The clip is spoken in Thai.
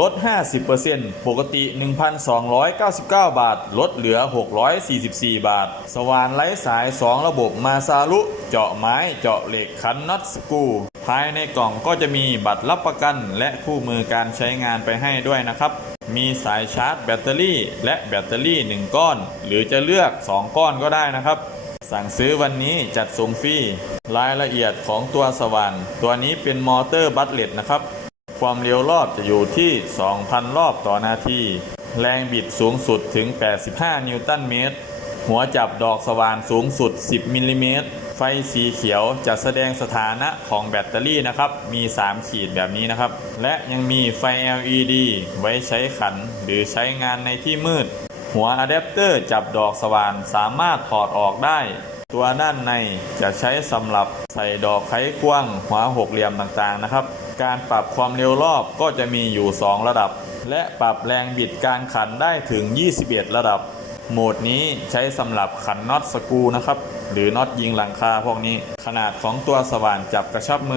ลด 50%ปกติ 1,299 บาท ลดเหลือ 644 บาท สว่านไร้สาย 2 ระบบมาซารุเจาะไม้ เจาะเหล็กคันน็อตสกู ภายในกล่องก็จะมีบัตรรับประกัน และคู่มือการใช้งานไปให้ด้วยนะครับ มีสายชาร์จแบตเตอรี่ และแบตเตอรี่ 1 ก้อน หรือจะเลือก 2 ก้อนก็ได้นะครับสั่งซื้อวันนี้จัดส่งฟรี รายละเอียดของตัวสว่าน ตัวนี้เป็นมอเตอร์บัตเลตนะครับ ความเร็วรอบจะอยู่ที่ 2,000 รอบต่อนาที แรงบิดสูงสุดถึง 85 นิวตันเมตร หัวจับดอกสว่านสูงสุด 10 มิลลิเมตร ไฟสีเขียวจะแสดงสถานะของแบตเตอรี่นะครับ มี 3 ขีดแบบนี้นะครับ และยังมีไฟ LED ไว้ใช้ขันหรือใช้งานในที่มืด หัวอะแดปเตอร์จับดอกสว่านสามารถถอดออกได้ ตัวด้านในจะใช้สำหรับใส่ดอกไขกว้างหัวหกเหลี่ยมต่างๆนะครับ การปรับความเร็วรอบก็จะมีอยู่ 2 ระดับ และปรับแรงบิดการขันได้ถึง 21 ระดับ โหมดนี้ใช้สำหรับขันน็อตสกูนะครับ หรือน็อตยิงหลังคาพวกนี้ ขนาดของตัวสว่านจับกระชับมือ